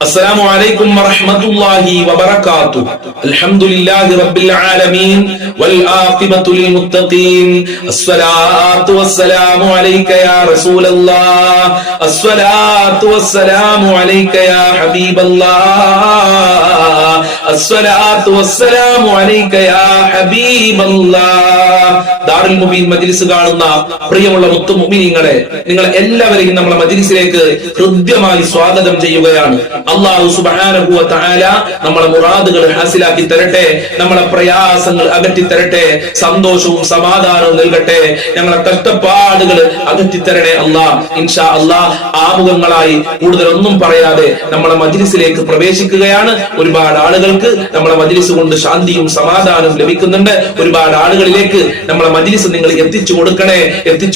السلام عليكم ورحمة الله وبركاته. الحمد لله رب العالمين والعاقبة للمتقين. الصلاة والسلام عليك يا رسول الله. الصلاة والسلام عليك يا حبيب الله. الصلاة والسلام عليك يا حبيب الله. ദാറുൽ മുബീൻ മജ്ലിസ് കാണുന്ന പ്രിയമുള്ള മുത്തുമുഅ്മിനീങ്ങളെ, നിങ്ങൾ എല്ലാവരെയും നമ്മുടെ മജ്ലിസിലേക്ക് ഹൃദ്യമായി സ്വാഗതം ചെയ്യുകയാണ്. അല്ലാഹു സുബ്ഹാനഹു വ തആല നമ്മളെ മുറാദുകൾ ഹാസിലാക്കി തരട്ടെ, നമ്മളെ പ്രയാസങ്ങൾ അകറ്റി തരട്ടെ, സന്തോഷവും സമാധാനവും നൽകട്ടെ, ഞങ്ങളെ കഷ്ടപ്പാടുകൾ അകറ്റി തരണേ അല്ലാഹ്. ഇൻഷാ അല്ലാഹ് ആമുഖങ്ങളായി കൂടുതലൊന്നും പറയാതെ നമ്മളെ മജ്ലിസിലേക്ക് പ്രവേശിക്കുകയാണ്. ഒരുപാട് ആളുകൾക്ക് നമ്മളെ മജ്ലിസ് കൊണ്ട് ശാന്തിയും സമാധാനവും ലഭിക്കുന്നുണ്ട്. ഒരുപാട് ആളുകളിലേക്ക് നമ്മളെ മജ്ലിസ് നിങ്ങൾ എത്തിച്ചു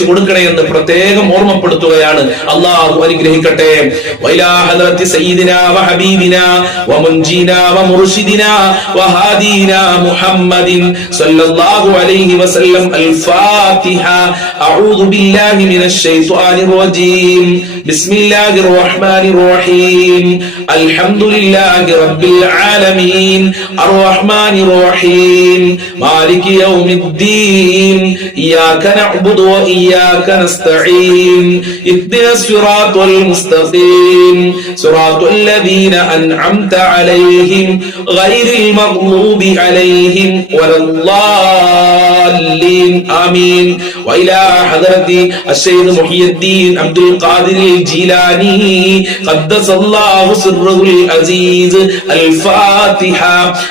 കൊടുക്കണേ എന്ന് പ്രത്യേകം ഓർമ്മപ്പെടുത്തുകയാണ്. അല്ലാഹു അനുഗ്രഹിക്കട്ടെ. വഇലാ ഹദറത്തി സയ്യിദിനാ വഹബീബിനാ വമുൻജീനാ വമുർശിദിനാ വഹാദീനാ മുഹമ്മദിൻ സല്ലല്ലാഹു അലൈഹി വസല്ലം. അൽ-ഫാത്തിഹ. അഊദു ബില്ലാഹി മിനശ് ശൈത്വാനിർ റജീം. ബിസ്മില്ലാഹിർ റഹ്മാനിർ റഹീം. അൽഹംദുലില്ലാഹി റബ്ബിൽ ആലമീൻ അർറഹ്മാനിർ റഹീം മാലികി യൗമിദ്ദീൻ. ഇയ്യാക നഅ്ബുദു വഇയ്യാക നസ്തഈൻ. ഇഹ്ദിനസ് സിറാത്തൽ മുസ്തഖീം സിറാത്തൽ ലദീന അൻഅംത അലൈഹിം ഗൈറിൽ മഗ്ദൂബി അലൈഹിം വലദ്ദാല്ലീൻ. ആമീൻ. വഇലാ ഹദറത്തി അശ്ശൈഖ് മുഹിയുദ്ദീൻ അബ്ദുൽ ഖാദിർ ജീലാനി ഖദ്ദസല്ലാഹു സിർറുൽ അസീസ്. അൽ-ഫാത്തിഹ.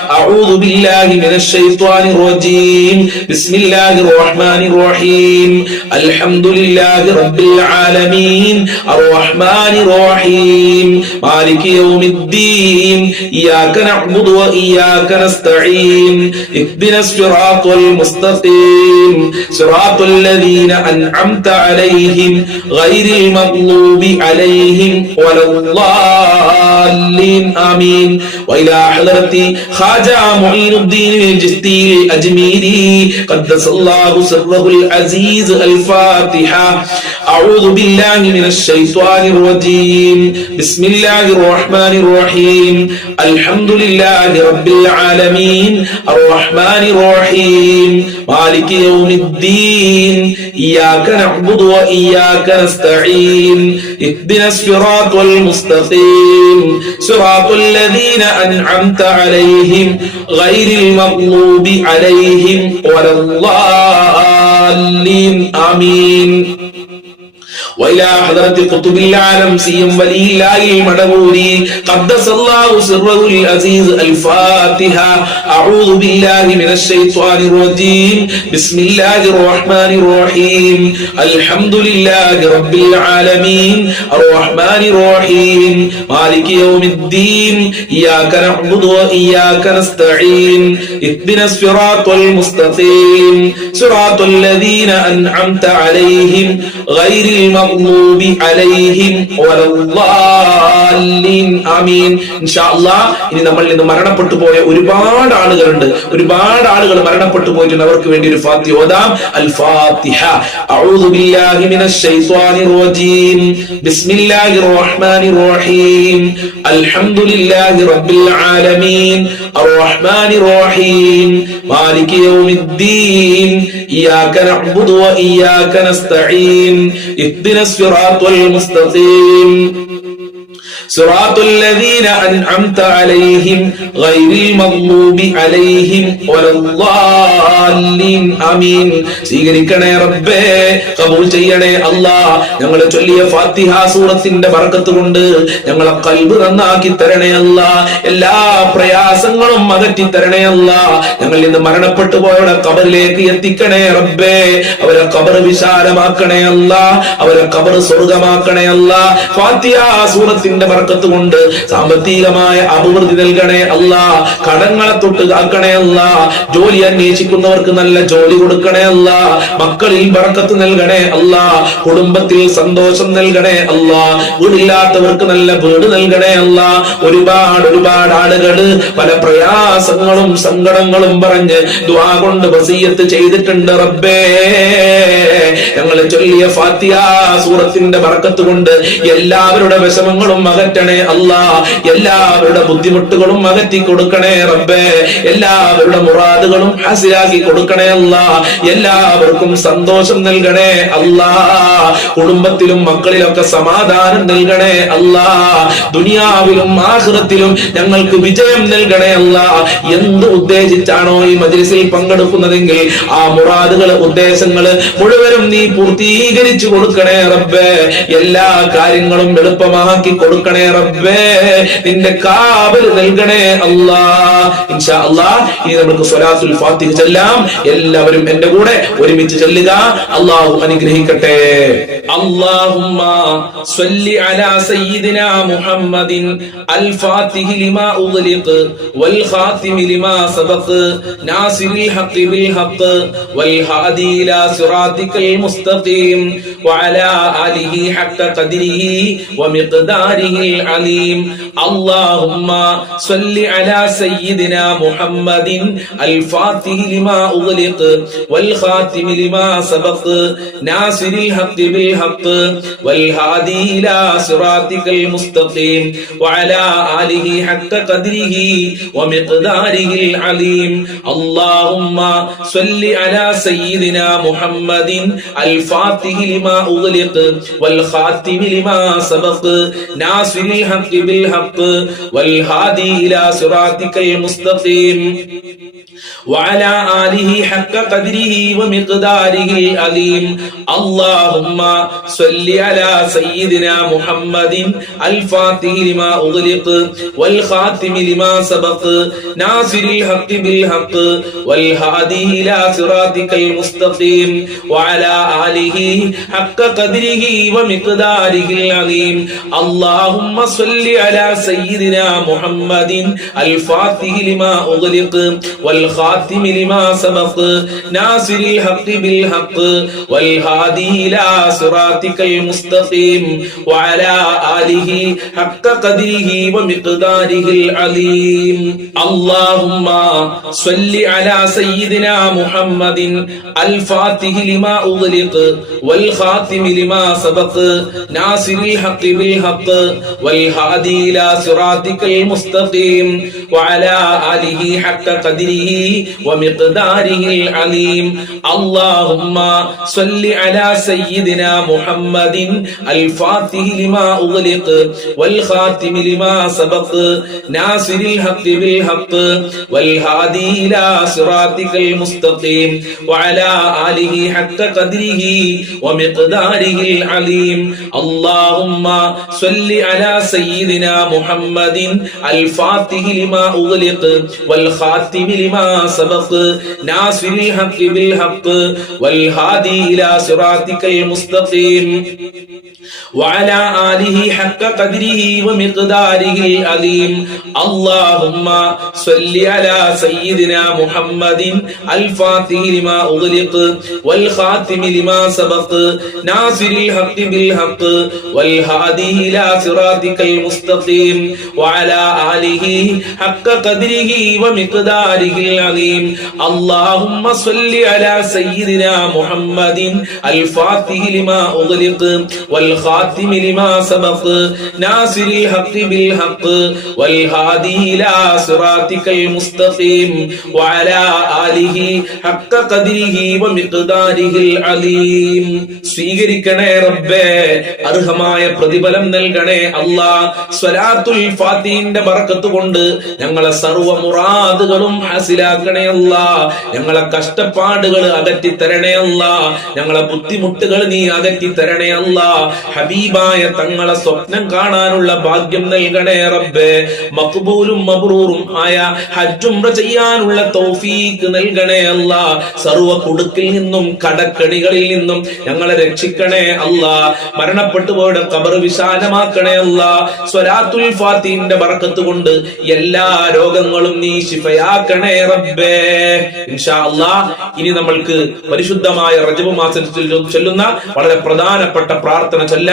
അഊദു ബില്ലാഹി മിനശ് ശൈത്വാനിർ റജീം. ബിസ്മില്ലാഹിർ റഹ്മാനിർ റഹീം. അൽഹംദുലില്ലാഹി റബ്ബിൽ ആലമീൻ അർറഹ്മാനിർ റഹീം മാലികി യൗമിദ്ദീൻ. ഇയ്യാക നഅ്ബുദു വഇയ്യാക നസ്തഈൻ. ഇഹ്ദിനസ് സിറാത്തൽ മുസ്തഖീം സിറാത്തൽ ലദീന അൻഅംത അലൈഹിം ഗൈറിൽ മഗ്ദൂബി അലൈഹിം വലദ്ദാല്ലീൻ. ആമീൻ. വഇലാ ഹദറത്തി ഖാജ മുഈനുദ്ദീൻ അൽ-ജിസ്തി അജ്മീരി ഖദ്ദസല്ലാഹു സിർറുൽ അസീസ്. അൽ-ഫാത്തിഹ. അഊദു ബില്ലാഹി മിനശ് ശൈത്വാനിർ റജീം. ബിസ്മില്ലാഹിർ റഹ്മാനിർ റഹീം. അൽഹംദുലില്ലാഹി റബ്ബിൽ ആലമീൻ അർറഹ്മാനിർ റഹീം മാലികി യൗമിദ്ദീൻ. ഇയ്യാക നഅ്ബുദു വഇയ്യാക നസ്തഈൻ. ഇഹ്ദിനസ് സിറാത്തൽ മുസ്തഖീം സിറാത്തൽ ലദീന അൻഅംത അലൈഹിം ഗൈറിൽ മഗ്ദൂബി അലൈഹിം വലദ്ദാല്ലീൻ. ആമീൻ. وإلى حضرة قطب العالم سيم ولي الله المدبوري قدس الله سره العزيز. الفاتحة. أعوذ بالله من الشيطان الرجيم. بسم الله الرحمن الرحيم. الحمد لله رب العالمين الرحمن الرحيم مالك يوم الدين. إياك نعبد وإياك نستعين. اهدنا الصراط المستقيم صراط الذين أنعمت عليهم غير المغضوب عليهم ولا الضالين. ആമീൻ. ഇൻഷാ അല്ലാഹ് ഇനി നമ്മളിൽ നിന്ന് മരണപ്പെട്ടു പോയ ഒരുപാട് ആളുകൾ മരണപ്പെട്ടു പോയിട്ടുണ്ട്. അവർക്ക് വേണ്ടി ഒരു ഫാത്തിഹ ഓതാം. അൽ-ഫാത്തിഹ. അഊദു ബില്ലാഹി മിനശ് ശൈത്വാനിർ റജീം. ബിസ്മില്ലാഹിർ റഹ്മാനിർ റഹീം. അൽഹംദുലില്ലാഹി റബ്ബിൽ ആലമീൻ അർറഹ്മാനിർ റഹീം മാലികി യൗമിദ്ദീൻ. ഇയ്യാക നഅ്ബുദു വഇയ്യാക നസ്തഈൻ. ഇഹ്ദിനസ് സിറാത്തൽ മുസ്തഖീം صراط الذين أنعمت عليهم غير المغضوب عليهم ولا الضالين. ആമീൻ. സ്വീകരിക്കണേ റബ്ബേ, കബൂൽ ചെയ്യണേ അല്ലാഹ്. ഞങ്ങൾ ചൊല്ലിയ ഫാത്തിഹ സൂറത്തിന്റെ ബർക്കത്ത് കൊണ്ട് ഞങ്ങളെ ഖൽബ് നന്നാക്കി തരണേ അല്ലാഹ്. എല്ലാ പ്രയാസങ്ങളും അകറ്റി തരണേ അല്ലാഹ്. ഞങ്ങളിൽ നിന്ന് മരണപ്പെട്ടു പോയവരുടെ ഖബറിലേക്ക് എത്തിക്കണേ റബ്ബേ. അവരെ ഖബർ വിശാലമാക്കണേ അല്ലാഹ്. അവരെ ഖബർ സ്വർഗ്ഗമാക്കണേ അല്ലാഹ്. ഫാത്തിഹ സൂറത്തിന്റെ ബർക്കത്ത് കൊണ്ട് സാമ്പത്തികമായ അഭിവൃദ്ധി നൽകണേ അല്ലാഹ്. കടങ്ങളെ തൊട്ട് കാക്കണേ അല്ലാഹ്. ജോലി അന്വേഷിക്കുന്നവർക്ക് നല്ല ജോലി കൊടുക്കണേ അല്ലാഹ്. മക്കളിൽ ബർക്കത്ത് നൽകണേ അല്ലാഹ്. കുടുംബത്തിൽ സന്തോഷം നൽകണേ അല്ലാഹ്. വീടില്ലാത്തവർക്ക് നല്ല വീട് നൽകണേ അല്ലാഹ്. ഒരുപാട് ആളുകൾ പല പ്രയാസങ്ങളും സങ്കടങ്ങളും പറഞ്ഞ് ദുആ കൊണ്ട് വസിയത്ത് ചെയ്തിട്ടുണ്ട് റബ്ബേ. ഞങ്ങൾ ചൊല്ലിയ ഫാത്തിഹ സൂറത്തിന്റെ ബർക്കത്ത് കൊണ്ട് എല്ലാവരുടെ വിഷമങ്ങളും മകറ്റി അകറ്റണേ അല്ലാ. എല്ലാവരുടെ ബുദ്ധിമുട്ടുകളും അകറ്റി കൊടുക്കണേ റബ്ബേ. എല്ലാവരുടെ മുറാദുകളും ഹാസിലാക്കി കൊടുക്കണേ അല്ലാ. എല്ലാവർക്കും സന്തോഷം നൽകണേ അല്ലാ. കുടുംബത്തിലും മക്കളിലൊക്കെ സമാധാനം നൽകണേ അല്ലാ. ദുനിയാവിലും ആഖിറത്തിലും ഞങ്ങൾക്ക് വിജയം നൽകണേ അല്ലാ. എന്ത് ഉദ്ദേശിച്ചാണോ ഈ മജ്ലിസിൽ പങ്കെടുക്കുന്നതെങ്കിൽ ആ മുറാദുകള് ഉദ്ദേശങ്ങള് മുഴുവനും നീ പൂർത്തീകരിച്ചു കൊടുക്കണേ റബ്ബേ. എല്ലാ കാര്യങ്ങളും എളുപ്പമാക്കി കൊടുക്കണേ റബ്ബേ. നിന്റെ കാവൽ നൽകണേ അല്ലാ. ഇൻഷാ അല്ലാഹ് ഇനി നമുക്ക് സ്വലാത്തുൽ ഫാത്തിഹ ചൊല്ലാം. എല്ലാവരും എന്റെ കൂടെ ഒരുമിച്ച് ചൊല്ലുക. അല്ലാഹു അനുഗ്രഹിക്കട്ടെ. അല്ലാഹുമ്മ സ്വല്ലി അലാ സയ്യിദിനാ മുഹമ്മദിൻ അൽ ഫാത്തിഹി ലിമാ ഉഗ്ലിഖ് വൽ ഖാതിമി ലിമാ സബഖ് നാസിറിൽ ഹഖ് ബിൽ ഹഖ് വൽ ഹാദി ഇലാ സിറാതിക്കൽ മുസ്തഖീം വഅലാ ആലിഹി ഹഖ ഖദ്രിഹി വമിഖ്ദാരിഹിൽ അലീം. അല്ലാഹുമ്മ സ്വല്ലി അലാ സയ്യിദിനാ മുഹമ്മദിൻ അൽ ഫാത്തിഹി ലിമാ ഉഗ്ലിഖ് വൽ ഖാതിമി ലിമാ സബഖ് നാസിറിൽ ഹഖ് ബിൽ ഹഖ് വൽ ഹാദി ഇലാ സിറാതിക്കൽ മുസ്തഖീം വഅലാ ആലിഹി ഹഖ ഖദ്രിഹി വമിഖ്ദാരിഹിൽ അലീം. അല്ലാഹുമ്മ സ്വല്ലി അലാ സയ്യിദിനാ മുഹമ്മദിൻ അൽ ഫാത്തിഹി ലിമാ ഉഗ്ലിഖ് വൽ ഖാതിമി ലിമാ സബഖ് നാസിറിൽ ഹഖ് ബിൽ ഹഖ് വൽ ഹാദി ഇലാ സിറാതിക്കൽ മുസ്തഖീം وعلى آله حق قدره ومقداره العظيم. اللهم صل على سيدنا محمد الفاتح لما أغلق والخاتم لما سبق ناصر الحق بالحق والهادي إلى صراطك المستقيم وعلى آله حق قدره ومقداره العظيم. اللهم صل على سيدنا محمد الفاتح لما أغلق والخاتم لما سبق ناصر الحق بالحق والهادي إلى صراطك المستقيم وعلى آله حق قدره ومقداره العظيم. اللهم صل على سيدنا محمد الفاتح لما أغلق والخاتم لما سبق ناصر الحق بالحق والهادي إلى صراطك المستقيم وعلى آله حق قدره ومقداره العظيم. اللهم صل على سيدنا محمد الفاتح لما أغلق والخاتم لما سبق ناصر الحق بالحق والهادي إلى صراطك المستقيم وعلى آله حق قدره ومقداره العظيم. اللهم صل على سيدنا محمد الفاتح لما أغلق والخاتم لما سبق ناصر الحق بالحق والهادي إلى صراطك المستقيم وعلى آله حق قدره ومقداره العظيم. اللهم صل على سيدنا محمد الفاتح لما أغلق والخاتم لما سبق ناصر الحق بالحق والهادي إلى صراطك المستقيم وعلى آله حق قدره ومقداره العظيم. اللهم صل على سيدنا محمد الفاتح لما أغلق والخاتم لما سبق ناصر الحق بالحق والهادي إلى صراطك المستقيم وعلى آله حق قدره ومقداره العظيم. സ്വീകരിക്കണേ റബ്ബേ, അർഹമായ പ്രതിഫലം നൽകണേ അല്ലാ. സ്വലാത്തുൽ ഫാത്തിഹിന്റെ ബർക്കത്ത് കൊണ്ട് ഞങ്ങളെ സർവ്വ മുറാദുകളും ഹാസിലാക്കണേ അല്ലാ. ഞങ്ങളെ കഷ്ടപ്പാടുകൾ അകറ്റി തരണേ അല്ലാ. ഞങ്ങളെ ബുദ്ധിമുട്ടുകൾ നീ അകറ്റി തരണേ അല്ലാ. ഹബീബായ തങ്ങളെ സ്വപ്നം കാണാനുള്ള ഭാഗ്യം നൽകണേ റബ്ബേ. മഖ്ബൂലും മബ്റൂറും ആയ ഹജ്ജ് ഉംറ ചെയ്യാനുള്ള തൗഫീഖ് നൽകണേ അല്ലാ. സർവ്വ കുടുക്കിൽ നിന്നും കടക്കണികളിൽ നിന്നും ഞങ്ങളെ രക്ഷിക്കണേ അല്ലാ. മരണപ്പെട്ടു പോയുടെ ഖബർ വിശാലമാക്കണേ അല്ലാ. സ്വലാത്തുൽ ഫാത്തിഹിന്റെ ബർക്കത്ത് കൊണ്ട് എല്ലാ രോഗങ്ങളും നീ ശിഫയാക്കണേ റബ്ബേ. ഇൻഷാ അല്ലാഹ് ഇനി നമ്മൾക്ക് പരിശുദ്ധമായ റജബ് മാസത്തിൽ ചൊല്ലുന്ന വളരെ പ്രധാനപ്പെട്ട പ്രാർത്ഥന ചൊല്ലാം.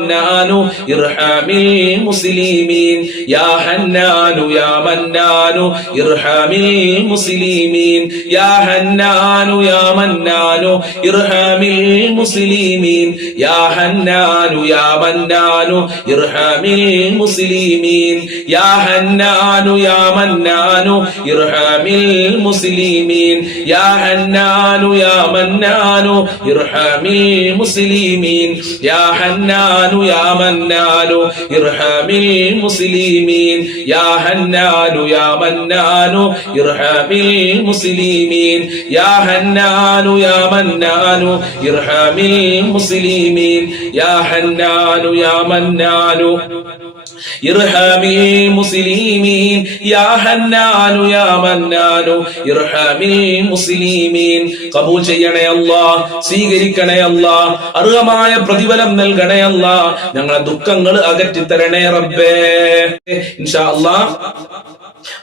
മന്നാനു ഇർഹാമിൽ മുസ്ലിമീൻ യാ ഹന്നാനു യാ മന്നാനു ഇർഹാമിൽ മുസ്ലിമീൻ യാ ഹന്നാനു യാ മന്നാനു ഇർഹാമിൽ മുസ്ലിമീൻ യാ ഹന്നാനു യാ മന്നാനു ഇർഹാമിൽ മുസ്ലിമീൻ യാ ഹന്നാനു യാ മന്നാനു ഇർഹാമിൽ മുസ്ലിമീൻ യാ ഹന്നാനു യാ മന്നാനു ഇർഹാമിൽ മുസ്ലിമീൻ യാ ഹന്നാനു യാ മന്നാനു ഇർഹാമിൽ മുസ്ലിമീൻ യാ ഹന്നാനു യാ മന്നാനു ഇർഹാമിൽ മുസ്ലിമീൻ യാ ഹന്നാനു യാ മന്നാനു ഇർഹാമിൽ മുസ്ലിമീൻ യാ ഹന്നാനു യാ മന്നാനു ഇർഹാമിൽ മുസ്ലിമീൻ യാ ഹന്നാനു യാ മന്നാനു ഇർഹാമിൽ മുസ്ലിമീൻ. ഖബൂൽ ചെയ്യണേ അല്ലാഹ്, സ്വീകരിക്കണേ അല്ലാഹ്, അർഹമായ പ്രതിഫലം നൽകണേ അല്ലാഹ്, ഞങ്ങളെ ദുഃഖങ്ങൾ അകറ്റി തരണേ റബ്ബേ. ഇൻഷാ അല്ലാഹ്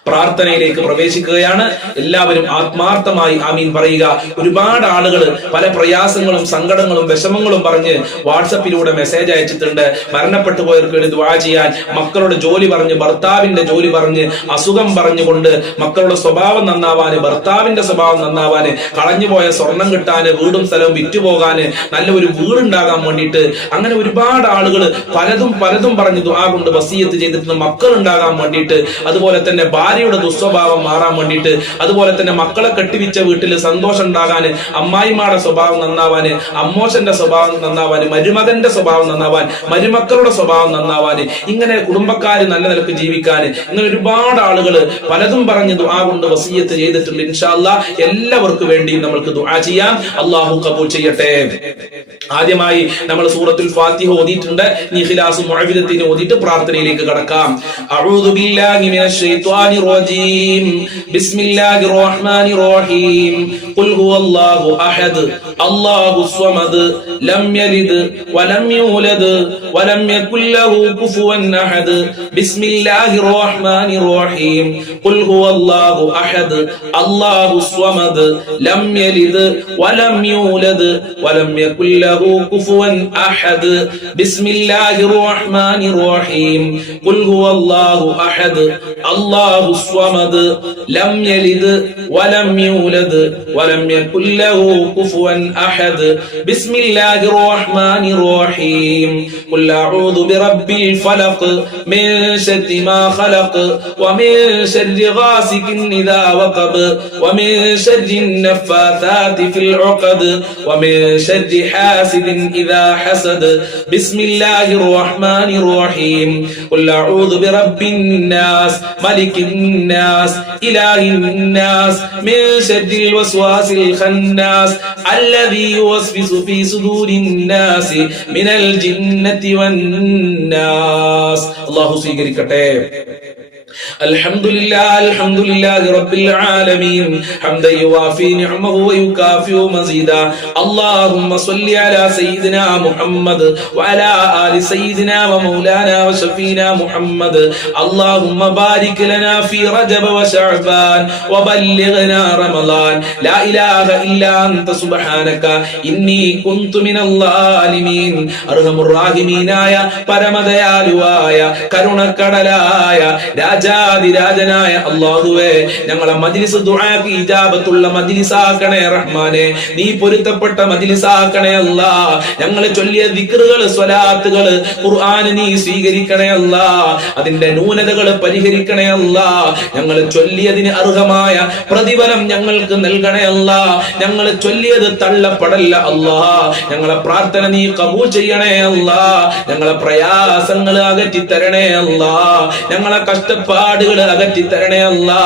പ്രാർത്ഥനയിലേക്ക് പ്രവേശിക്കുകയാണ്. എല്ലാവരും ആത്മാർത്ഥമായി ആമീൻ പറയുക. ഒരുപാട് ആളുകൾ പല പ്രയാസങ്ങളും സങ്കടങ്ങളും വിഷമങ്ങളും പറഞ്ഞ് വാട്സപ്പിലൂടെ മെസ്സേജ് അയച്ചിട്ടുണ്ട്. മരണപ്പെട്ടു പോയവർക്ക് വേണ്ടി ദുആ ചെയ്യാൻ, മക്കളുടെ ജോലി പറഞ്ഞ്, ഭർത്താവിന്റെ ജോലി പറഞ്ഞ്, അസുഖം പറഞ്ഞുകൊണ്ട്, മക്കളുടെ സ്വഭാവം നന്നാവാന്, ഭർത്താവിന്റെ സ്വഭാവം നന്നാവാന്, കളഞ്ഞുപോയ സ്വർണം കിട്ടാന്, വീടും സ്ഥലവും വിറ്റുപോകാന്, നല്ല ഒരു വീടുണ്ടാകാൻ വേണ്ടിയിട്ട്, അങ്ങനെ ഒരുപാട് ആളുകൾ പലതും പറഞ്ഞ് ദുആ കൊണ്ട് വസിയത്ത് ചെയ്തിട്ടുണ്ട്. മക്കൾ ഉണ്ടാകാൻ വേണ്ടിയിട്ട്, അതുപോലെ തന്നെ ഭാര്യയുടെ ദുസ്വഭാവം മാറാൻ വേണ്ടിയിട്ട്, അതുപോലെ തന്നെ മക്കളെ കെട്ടിവിച്ച വീട്ടിൽ സന്തോഷം ഉണ്ടാകാന്, അമ്മായിമാരുടെ സ്വഭാവം നന്നാവാന്, അമ്മോശന്റെ സ്വഭാവം നന്നാവാന്, മരുമകന്റെ സ്വഭാവം നന്നാവാൻ, മരുമക്കളുടെ സ്വഭാവം നന്നാവാന്, ഇങ്ങനെ കുടുംബക്കാര് നല്ല നിലക്ക് ജീവിക്കാന്, ഇങ്ങനെ ഒരുപാട് ആളുകൾ പലതും പറഞ്ഞ് ദുആ കൊണ്ട് വസിയത്ത് ചെയ്തിട്ടുണ്ട്. ഇൻഷാ അല്ലാഹ് എല്ലാവർക്കും വേണ്ടി നമ്മൾക്ക് ദുആ ചെയ്യാം. അല്ലാഹു ഖബൂൽ ചെയ്യട്ടെ. ആദ്യമായി നമ്മൾ സൂറത്തുൽ ഫാത്തിഹ ഓതിയിട്ടുണ്ട്. ഇഖ്ലാസും മുഅവ്വിദത്തിനെ ഓതിയിട്ട് പ്രാർത്ഥനയിലേക്ക് കടക്കാം. അഊദു ബില്ലാഹി മിനശ് ശൈത്വാനിർ റജീം. ബിസ്മില്ലാഹിർ റഹ്മാനിർ റഹീം. ഖുൽ ഹുവല്ലാഹു അഹദ് അല്ലാഹുസ് സ്വമദ് ലം യലിദ് വലം യൂലദ് വലം യകുൽ ലഹു കുഫുവൻ അഹദ്. ബിസ്മില്ലാഹിർ റഹ്മാനിർ റഹീം. ഖുൽ ഹുവല്ലാഹു അഹദ് അല്ലാഹുസ് സ്വമദ് ലം യലിദ് വലം യൂലദ് വലം യകുൽ ലഹു കുഫുവൻ അഹദ്. ബിസ്മില്ലാഹിർ റഹ്മാനിർ റഹീം. ഖുൽ ഹുവല്ലാഹു അഹദ് അല്ലാഹുസ് സ്വമദ് ലം യലിദ് വലം യൂലദ് വലം യകുൽ ലഹു കുഫുവൻ അഹദ്. ബിസ്മില്ലാഹിർ റഹ്മാനിർ റഹീം. ഖുൽ അഊദു ബിറബ്ബിൽ ഫലഖ് മിൻ ശർരി മാ ഖലഖ് വമിൻ ശർരി ഗാസികിൻ ഇദാ വഖബ് വമിൻ ശർരി النفاثات في العقد ومن شر حاسد إذا حسد. بسم الله الرحمن الرحيم. قل أعوذ برب الناس ملك الناس إله الناس من شر الوسواس الخناس الذي يوسوس في صدور الناس من الجنة والناس. الله സ്വീകരിക്കട്ടെ. الحمد لله رب العالمين حمدا يوافي نعمه ويكافئ مزيدا. اللهم صل على سيدنا محمد وعلى آل سيدنا ومولانا وشفينا محمد. اللهم بارك لنا في رجب وشعبان وبلغنا رمضان. لا إله إلا أنت سبحانك إني كنت من الظالمين. أرحم الراحمين آية പരമദയാലുവായ കരുണക്കടലായ രാജാതിരാജനായ അല്ലാഹുവേ, ഞങ്ങളെ മജ്ലിസ് ദുആക്ക് ഇജാബത്തുള്ള മജ്ലിസാക്കണേ റഹ്മാനെ. നീ പൊരുത്തപ്പെട്ട മജ്ലിസാക്കണേ അല്ലാ. ഞങ്ങൾ ചൊല്ലിയ ദിക്റുകൾ, സ്വലാത്തുകൾ, ഖുർആൻ നീ സ്വീകരിക്കണേ അല്ലാ. അതിന്റെ ന്യൂനതകൾ പരിഹരിക്കണേ അല്ലാ. ഞങ്ങൾ ചൊല്ലിയതിന് അർഹമായ പ്രതിഫലം ഞങ്ങൾക്ക് നൽകണേ അല്ലാ. ഞങ്ങൾ ചൊല്ലിയത് തള്ളപ്പെടല്ല അല്ലാ. ഞങ്ങളെ പ്രാർത്ഥന നീ ഖബൂൽ ചെയ്യണേ അല്ലാ. ഞങ്ങളെ പ്രയാസങ്ങൾ അകറ്റി തരണേ അല്ലാ. ഞങ്ങളെ കഷ്ടപ്പാടുകൾ അകറ്റി തരണേ അല്ലാ.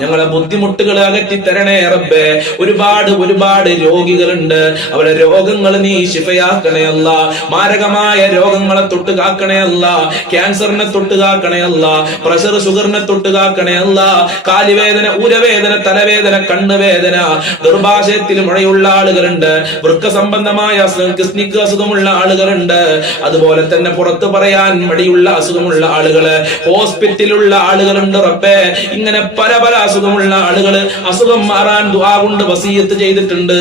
ഞങ്ങളെ ബുദ്ധിമുട്ടുകൾ അകറ്റി തരണേ റബ്ബേ. ഒരുപാട് രോഗികളുണ്ട്. അവരുടെ രോഗങ്ങൾ നീ ശിഫയാക്കണേ അല്ലാ. മാരകമായ രോഗങ്ങളെ തൊട്ട് കാക്കണേ അല്ലാ. ക്യാൻസറിനെ തൊട്ട് കാക്കണേ അല്ലാ. പ്രഷർ, ഷുഗറിനെ തൊട്ട് കാക്കണേ അല്ലാ. കാലുവേദന, ഉരവേദന, തലവേദന, കണ്ണുവേദന, ഗർഭാശയത്തിൽ മുഴയുള്ള ആളുകളുണ്ട്. വൃക്ക സംബന്ധമായ കിഡ്നിക്ക് അസുഖമുള്ള ആളുകളുണ്ട്. അതുപോലെ തന്നെ പുറത്തു പറയാൻ മടിയുള്ള അസുഖമുള്ള ആളുകള്, ഹോസ്പിറ്റലുള്ള ആളുകൾ ആളുകളുണ്ട് റബ്ബേ. ഇങ്ങനെ പല പല അസുഖമുള്ള ആളുകള് അസുഖം മാറാൻ ദുആ കൊണ്ട് വസിയത്ത് ചെയ്തിട്ടുണ്ട്.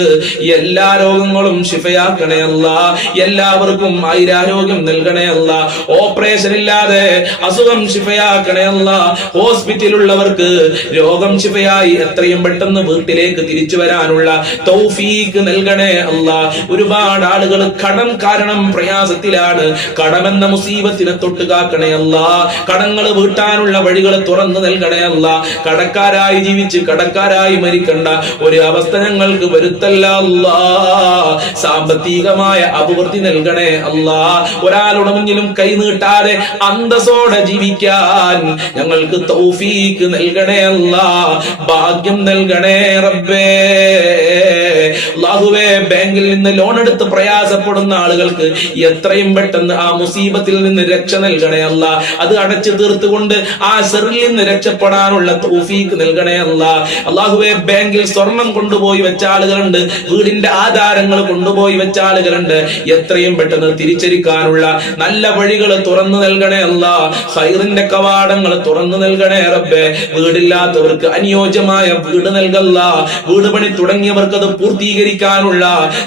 എല്ലാ രോഗങ്ങളും ശിഫയാക്കണേ അല്ലാ. എല്ലാവർക്കും ആയുരാരോഗ്യം നൽകണേ അല്ലാ. ഓപ്പറേഷൻ ഇല്ലാതെ അസുഖം ശിഫയാക്കണേ അല്ലാ. ഹോസ്പിറ്റലുള്ളവർക്ക് രോഗം ശിഫയായി എത്രയും പെട്ടെന്ന് വീട്ടിലേക്ക് തിരിച്ചു വരാനുള്ള തൗഫീഖ് നൽകണേ അല്ലാ. ഒരുപാട് ആളുകൾ കടം കാരണം പ്രയാസത്തിലാണ്. കടമെന്ന മുസീബത്തിനെ തൊട്ട് കാക്കണേ അല്ലാ. കടങ്ങൾ വീട്ടാനുള്ള വഴികൾ തുറന്നു നൽകണേ അല്ലാ. കടക്കാരായി ജീവിച്ച് കടക്കാരായി മരിക്കണ്ട ഒരു അവസ്ഥ ഞങ്ങൾക്ക് വരുത്തല്ല അല്ലാ. സാമ്പത്തികമായ അഭിവൃദ്ധി നൽകണേ അല്ലാ. ഒരാളുടെ മുന്നിലും കൈ നീട്ടാതെ അന്തസ്സോടെ ജീവിക്കാൻ ഞങ്ങൾക്ക് തൗഫീഖ് നൽകണേ അല്ലാ. ഭാഗ്യം നൽകണേ റബ്ബേ. അല്ലാഹുവേ, ബാങ്കിൽ നിന്ന് ലോൺ എടുത്ത് പ്രയാസപ്പെടുന്ന ആളുകൾക്ക് എത്രയും പെട്ടെന്ന് ആ മുസീബത്തിൽ നിന്ന് രക്ഷ നൽകണേ അല്ലാ. അത് അടച്ചു തീർത്തുകൊണ്ട് ആ ശർറിൽ നിന്ന് രക്ഷപ്പെടാനുള്ള തൗഫീഖ് നൽകണേ അല്ലാ. അല്ലാഹുവേ, ബാങ്കിൽ സ്വർണം കൊണ്ടുപോയി വെച്ച ആളുകളുണ്ട്, വീടിന്റെ ആധാരങ്ങൾ കൊണ്ടുപോയി വെച്ച ആളുകളുണ്ട്. എത്രയും പെട്ടെന്ന് തിരിച്ചരിക്കാനുള്ള നല്ല വഴികൾ തുറന്നു നൽകണേ അല്ലാ. ഖൈറിന്റെ കവാടങ്ങൾ തുറന്നു നൽകണേ റബ്ബേ. വീടില്ലാത്തവർക്ക് അനുയോജ്യമായ വീട് നൽകല്ല. വീട് പണി തുടങ്ങിയവർക്ക് അത് പൂർത്തീകരിക്കാനുള്ള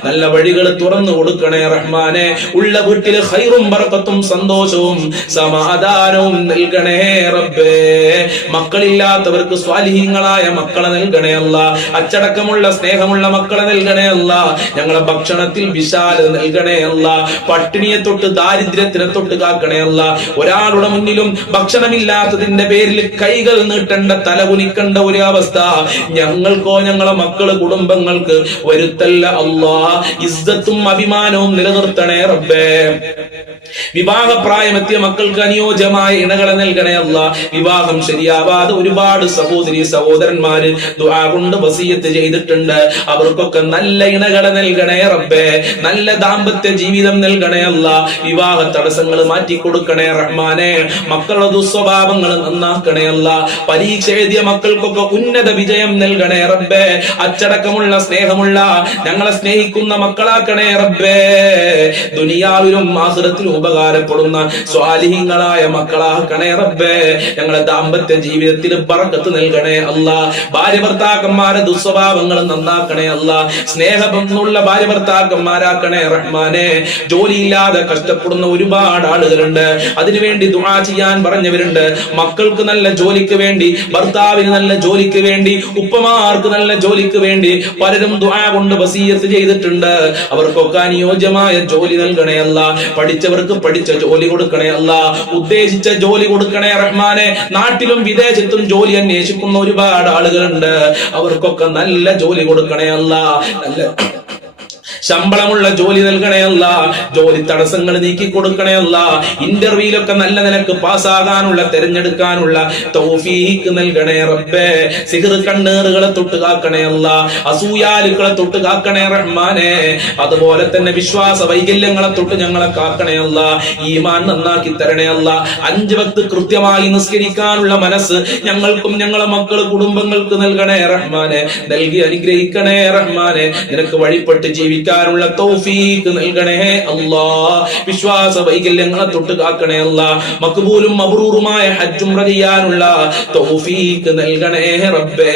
നല്ല വഴികൾ തുറന്നു കൊടുക്കണേ റഹ്മാനെ. ഉള്ള വീട്ടില് ഖൈറും ബറക്കത്തും സന്തോഷവും സമാധാനവും നൽകണേ റബ്ബേ. മക്കളില്ലാത്തവർക്ക് സ്വാലിഹീങ്ങളായ മക്കളെ നൽകണേ അല്ലാ. അച്ചടക്കമുള്ള സ്നേഹമുള്ള മക്കളെ നൽകണേ അല്ലാ. ഞങ്ങളെ ഭക്ഷണത്തിൽ വിശാലത നൽകണേ അല്ലാ. പട്ടിണിയെ തൊട്ട് ദാരിദ്ര്യത്തിനെ തൊട്ട് കാക്കണേ അല്ലാ. ഒരാളുടെ മുന്നിലും ഭക്ഷണമില്ലാത്തതിന്റെ പേരിൽ കൈകൾ നീട്ടേണ്ട, തല കുനിക്കേണ്ട ഒരു അവസ്ഥ ഞങ്ങൾക്കോ ഞങ്ങളെ മക്കള് കുടുംബങ്ങൾക്ക് വരുത്തല്ല അല്ലാ. ഇസ്സത്തും അഭിമാനവും നിലനിർത്തണേ റബ്ബേ. വിവാഹപ്രായമെത്തിയ മക്കൾക്ക് അനുയോജ്യമായ ഇണകളെ നൽകണേ അല്ലാ. വിവാഹം ശരിയാവാതെ ഒരുപാട് സഹോദരി സഹോദരന്മാര് ദുആ കൊണ്ട് വസിയത്ത് ചെയ്തിട്ടുണ്ട്. അവർക്കൊക്കെ നല്ല ഇണകളെ നൽകണേ റബ്ബേ. നല്ല ദാമ്പത്യ ജീവിതം നൽകണേ അല്ലാ. വിവാഹ തടസ്സങ്ങൾ മാറ്റിക്കൊടുക്കണേ റഹ്മാനെ. മക്കളുടെ ദുസ്വഭാവങ്ങൾ നന്നാക്കണേ അല്ലാ. പരീക്ഷ എഴുതിയ മക്കൾക്കൊക്കെ ഉന്നത വിജയം നൽകണേ റബ്ബേ. അച്ചടക്കമുള്ള സ്നേഹമുള്ള ഞങ്ങളെ സ്നേഹിക്കുന്ന മക്കളാക്കണേ റബ്ബേ. ദുനിയാവിലും ആഖിറത്തിലും ഉപകാരപ്പെടുന്ന സ്വാലിഹീങ്ങളായ മക്കളാക്കണേ റബ്ബേ. ഞങ്ങളെ ദാമ്പത്യ ജീവിതത്തിൽ ബറക്കത്ത് നൽകണേ അല്ലാ. ഭാര്യ ഭർത്താക്കന്മാരെ ദുസ്വഭാവങ്ങൾ നന്നാക്കണേ അല്ലാ. സ്നേഹബന്ധമുള്ള ഭാര്യ ഭർത്താക്കന്മാരാക്കണേ റഹ്മാനെ. ജോലിയില്ലാതെ കഷ്ടപ്പെടുന്ന ഒരുപാട് ആളുകളുണ്ട്, അതിനുവേണ്ടി ദുആ ചെയ്യാൻ പറഞ്ഞവരുണ്ട്. മക്കൾക്ക് നല്ല ജോലിക്ക് വേണ്ടി, ഭർത്താവിന് നല്ല ജോലിക്ക് വേണ്ടി, ഉപ്പമാർക്ക് നല്ല ജോലിക്ക് വേണ്ടി പലരും ദുആ കൊണ്ട് വസിയത്ത് ചെയ്തിട്ടുണ്ട്. അവർക്കൊക്കെ അനുയോജ്യമായ ജോലി നൽകണേ അല്ലാ. പഠിച്ചവർക്ക് പഠിച്ച ജോലി കൊടുക്കണേ അല്ലാ. ഉദ്ദേശിച്ച ജോലി കൊടുക്കണേ റഹ്മാനെ. നാട്ടിലും വിദേശത്തും ജോലി അന്വേഷിക്കുന്ന ഒരുപാട് ആളുകളുണ്ട്, അവർക്കൊക്കെ നല്ല ജോലി കൊടുക്കണേ അല്ലാ. നല്ല ശമ്പളമുള്ള ജോലി നൽകണേ അല്ലാ. ജോലി തടസ്സങ്ങൾ നീക്കി കൊടുക്കണേ അല്ലാ. ഇന്റർവ്യൂലൊക്കെ നല്ല നിലക്ക് പാസ്സാകാനുള്ള, തെരഞ്ഞെടുക്കാനുള്ള തൗഫീഖ് നൽകണേ റബ്ബേ. സിഹ്ർ കണ്ണേറുകളെ തൊട്ട് കാക്കണേ അല്ലാ. അസൂയാലുക്കളെ തൊട്ട് കാക്കണേ റഹ്മാനെ. അതുപോലെ തന്നെ വിശ്വാസ വൈകല്യങ്ങളെ തൊട്ട് ഞങ്ങളെ കാക്കണേ അല്ലാ. ഈമാൻ നന്നാക്കി തരണേ അല്ലാ. 5 വക്ത് കൃത്യമായി നിസ്കരിക്കാനുള്ള മനസ്സ് ഞങ്ങൾക്കും ഞങ്ങളെ മക്കള് കുടുംബങ്ങൾക്ക് നൽകണേ റഹ്മാനെ. നൽകി അനുഗ്രഹിക്കണേ റഹ്മാനെ. നിനക്ക് വഴിപ്പെട്ട് ജീവിക്കാൻ തൗഫീഖ് നൽകണേ അല്ലാ. വിശ്വാസ വൈകല്യങ്ങളെ തൊട്ട് കാക്കണേ അല്ലാ. മഖ്ബൂലും മബ്റൂറുമായ ഹജ്ജ് ഉംറ ചെയ്യാനുള്ള തൗഫീഖ് നൽകണേ റബ്ബേ.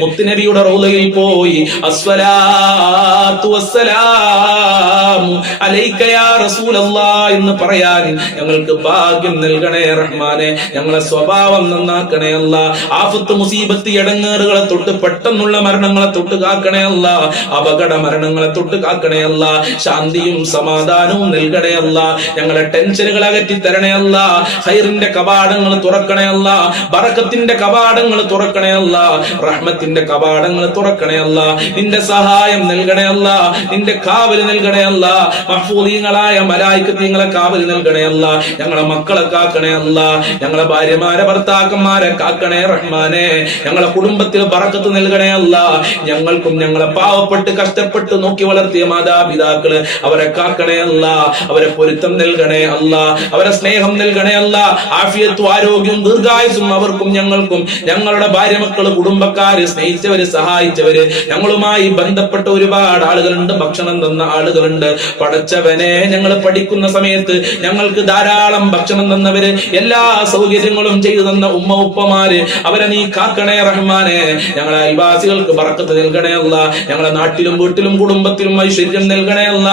മുത്തുനബിയുടെ റൗളയിൽ പോയി അസ്സലാത്തു വസ്സലാമു അലൈക യാ റസൂലല്ലാഹ് എന്ന് പറയാൻ ഞങ്ങൾക്ക് ഭാഗ്യം നൽകണേ റഹ്മാനെ. ഞങ്ങളെ സ്വഭാവം നന്നാക്കണേ അല്ലാ. ആഫത്ത് മുസീബത്ത് ഇടങ്ങേറുകളെ തൊട്ട്, പെട്ടെന്നുള്ള മരണങ്ങളെ തൊട്ട് കാക്കണേ അല്ലാ. അപകട മരണങ്ങളെ തൊട്ട് കാക്കണേ അല്ലാ. ശാന്തിയും സമാധാനവും നൽകണേ അല്ലാ. ഞങ്ങളെ ടെൻഷനുകൾ അകറ്റി തരണേ അല്ലാ. ഖൈറിന്റെ കവാടങ്ങൾ തുറക്കണേ അല്ലാ. ബറക്കത്തിന്റെ കവാടങ്ങൾ തുറക്കണേ അല്ലാ. റഹ്മത്തിന്റെ കവാടങ്ങൾ തുറക്കണേ അല്ലാ. നിന്റെ സഹായം നൽകണേ അല്ലാ. നിന്റെ കാവല് നൽകണേ അല്ലാ. മഹ്ഫൂദീങ്ങളായ മലായികത്തീങ്ങളെ കാവല് നൽകണേ അല്ലാ. ഞങ്ങളെ മക്കളെ കാക്കണേ അല്ലാ. ഞങ്ങളെ ഭാര്യമാരെ ഭർത്താക്കന്മാരെ കാക്കണേ റഹ്മാനെ. ഞങ്ങളെ കുടുംബത്തിൽ ബറക്കത്ത് നൽകണേ അല്ലാ. ഞങ്ങൾക്കും ഞങ്ങളെ പാവപ്പെട്ട് കഷ്ടപ്പെട്ട് നോക്കി വളർത്തുന്ന വളർത്തിയ മാതാപിതാക്കള് അവരെ കാക്കണേ അല്ല, അവരെ പൊരുത്തം നൽകണേ അല്ല, അവരെ സ്നേഹം നൽകണേ അല്ല. ആഫിയത്തും ആരോഗ്യവും ദീർഘായുസും അവർക്കും ഞങ്ങൾക്കും, ഞങ്ങളുടെ ഭാര്യ മക്കള് കുടുംബക്കാര് സ്നേഹിച്ചവര് സഹായിച്ചവര് ഞങ്ങളുമായി ബന്ധപ്പെട്ട ഒരുപാട് ആളുകളുണ്ട്, ഭക്ഷണം തന്ന ആളുകളുണ്ട്. പടച്ചവനെ, ഞങ്ങൾ പഠിക്കുന്ന സമയത്ത് ഞങ്ങൾക്ക് ധാരാളം ഭക്ഷണം തന്നവര്, എല്ലാ സൗകര്യങ്ങളും ചെയ്തു തന്ന ഉമ്മ ഉപ്പമാര്, അവരെ നീ കാക്കണേ റഹ്മാനെ. ഞങ്ങളെ അയൽവാസികൾക്ക് ബറക്കത്ത് നൽകണേ അല്ല, ഞങ്ങളെ നാട്ടിലും വീട്ടിലും കുടുംബത്തിലും ഐശ്വര്യം നൽകണേ അല്ല.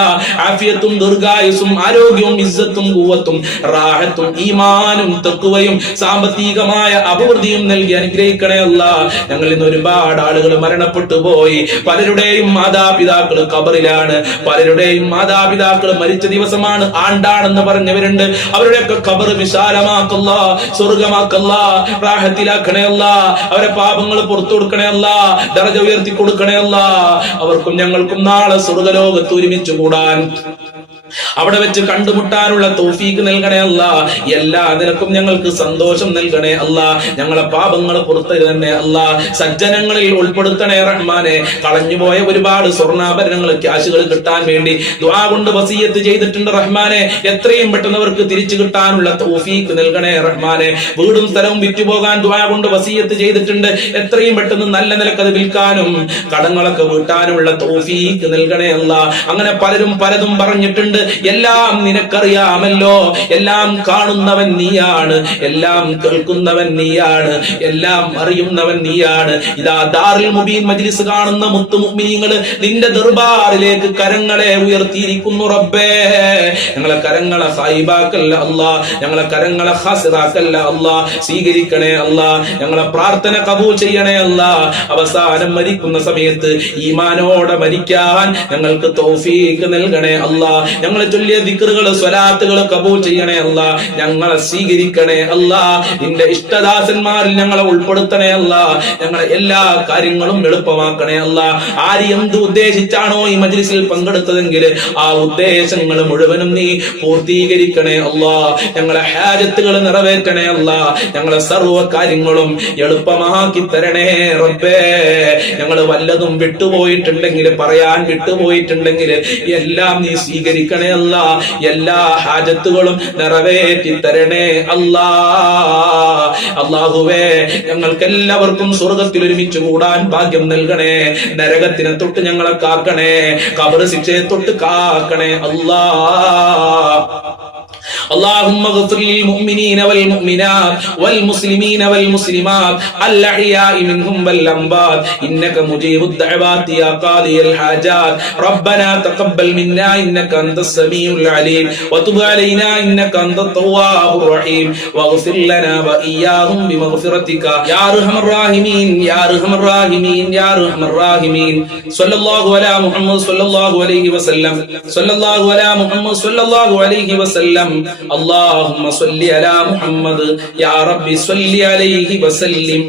ആഫിയത്തും ദീർഘായുസും ആരോഗ്യവും ഇസ്സത്തും ഖുവത്തും റാഹത്തും ഈമാനും തഖ്വയും സാമ്പത്തികമായ അഭിവൃദ്ധിയും നൽകി അനുഗ്രഹിക്കണേ അല്ല. ഞങ്ങളിൽ നിന്ന് ഒരുപാട് ആളുകൾ മരണപ്പെട്ടു പോയി. പലരുടെയും മാതാപിതാക്കൾ ഖബറിലാണ്, പലരുടെയും മാതാപിതാക്കൾ മരിച്ച ദിവസമാണ്, ആണ്ടാണെന്ന് പറഞ്ഞവരുണ്ട്. അവരുടെയൊക്കെ ഖബർ വിശാലമാക്കല്ല, സ്വർഗമാക്കല്ല, റാഹത്തിലാക്കണേ അല്ല. അവരെ പാപങ്ങൾ പുറത്തു കൊടുക്കണേ അല്ല, ദറജ ഉയർത്തി കൊടുക്കണേ അല്ല. അവർക്കും ഞങ്ങൾക്കും നാളെ സ്വർഗലോകത്ത് ഒരുമിച്ച് കൂടാൻ, അവിടെ വെച്ച് കണ്ടുമുട്ടാനുള്ള തൗഫീഖ് നൽകണേ അല്ല. എല്ലാ നിലക്കും ഞങ്ങൾക്ക് സന്തോഷം നൽകണേ അല്ല. ഞങ്ങളെ പാപങ്ങൾ പുറത്തു തന്നെ അല്ല. സജ്ജനങ്ങളിൽ ഉൾപ്പെടുത്തണേ റഹ്മാനെ. കളഞ്ഞുപോയ ഒരുപാട് സ്വർണ്ണാഭരണങ്ങൾ, ക്യാഷുകൾ കിട്ടാൻ വേണ്ടി ദുആ കൊണ്ട് വസിയത്ത് ചെയ്തിട്ടുണ്ട് റഹ്മാനെ. എത്രയും പെട്ടെന്ന് അവർക്ക് തിരിച്ചു കിട്ടാനുള്ള തൗഫീഖ് നൽകണേ റഹ്മാനെ. വീടും സ്ഥലവും വിറ്റുപോകാൻ ദുആ കൊണ്ട് വസിയത്ത് ചെയ്തിട്ടുണ്ട്. എത്രയും പെട്ടെന്ന് നല്ല നിലക്ക് അത് വിൽക്കാനും കടങ്ങളൊക്കെ വീട്ടാനുമുള്ള തൗഫീഖ് നൽകണേ അല്ല. അങ്ങനെ പലരും പലതും പറഞ്ഞിട്ടുണ്ട്. എല്ലാം നിനക്കറിയാമല്ലോ, എല്ലാം കാണുന്നവൻ നീയാണ്, എല്ലാം കേൾക്കുന്നവൻ നീയാണ്, എല്ലാം അറിയുന്നവൻ നീയാണ്. ഇതാ ദാറുൽ മുബീൻ മജ്ലിസ് കാണുന്ന മുത്തു മുഅ്മിനീങ്ങൾ നിന്റെ ദർബാറിലേക്ക് കരങ്ങളെ ഉയർത്തിയിരിക്കുന്നു റബ്ബേ. ഞങ്ങളെ കരങ്ങളെ ഖായിബാക്കല്ല അല്ലാ, ഞങ്ങളെ കരങ്ങളെ ഖാസിറാക്കല്ല അല്ലാ. സ്വീകരിക്കണേ അല്ലാ, ഞങ്ങളെ പ്രാർത്ഥന കബൂൽ ചെയ്യണേ അല്ലാ. അവസാനം മരിക്കുന്ന സമയത്ത് ഈമാനോടെ മരിക്കാൻ ഞങ്ങൾക്ക് തൗഫീഖ് നൽകണേ അല്ലാ. ഞങ്ങളെ ചൊല്ലിയ ദിക്റുകൾ സ്വലാത്തുകൾ കബൂൽ ചെയ്യണേ അല്ലാ. ഞങ്ങളെ സ്വീകരിക്കണേ അല്ലാ. നിന്റെ ഇഷ്ടദാസന്മാരിൽ ഞങ്ങളെ ഉൾപ്പെടുത്തണേ അല്ലാ. ഞങ്ങളെ എല്ലാ കാര്യങ്ങളും എളുപ്പമാക്കണേ അല്ലാ. ആര് എന്ത് ഉദ്ദേശിച്ചാണോ ഈ മജ്ലിസിൽ പങ്കെടുത്തതെങ്കിൽ ആ ഉദ്ദേശങ്ങൾ മുഴുവനും നീ പൂർത്തീകരിക്കണേ അല്ലാ. ഞങ്ങളെ ഹാജത്തുകൾ നിറവേറ്റണേ അല്ലാ. ഞങ്ങളെ സർവ്വ കാര്യങ്ങളും എളുപ്പമാക്കി തരണേ റബ്ബേ. ഞങ്ങൾ വല്ലതും വിട്ടുപോയിട്ടുണ്ടെങ്കിൽ, പറയാൻ വിട്ടുപോയിട്ടുണ്ടെങ്കിൽ എല്ലാം നീ സ്വീകരിക്കണേ അല്ലാ. എല്ലാ ഹാജത്തുകളും നിറവേറ്റി തരണേ അല്ലാ. അല്ലാഹുവേ, ഞങ്ങൾക്ക് എല്ലാവർക്കും സ്വർഗത്തിൽ ഒരുമിച്ച് കൂടാൻ ഭാഗ്യം നൽകണേ. നരകത്തിനെ തൊട്ട് ഞങ്ങളെ കാക്കണേ, ഖബർ ശിക്ഷയെ തൊട്ട് കാക്കണേ അല്ലാ. اللهم اغفر للمؤمنين والمؤمنات والمسلمين والمسلمات الأحياء منهم والأموات إنك مجيب الدعوات يا قاضي الحاجات. ربنا تقبل منا إنك أنت السميع العليم وتب علينا إنك أنت التواب الرحيم واغفر لنا وإياهم بمغفرتك يا أرحم الراحمين يا أرحم الراحمين يا أرحم الراحمين. صلى الله على محمد صلى الله عليه وسلم صلى الله على محمد صلى الله عليه وسلم. اللهم صل على محمد يا رب صل عليه وسلم.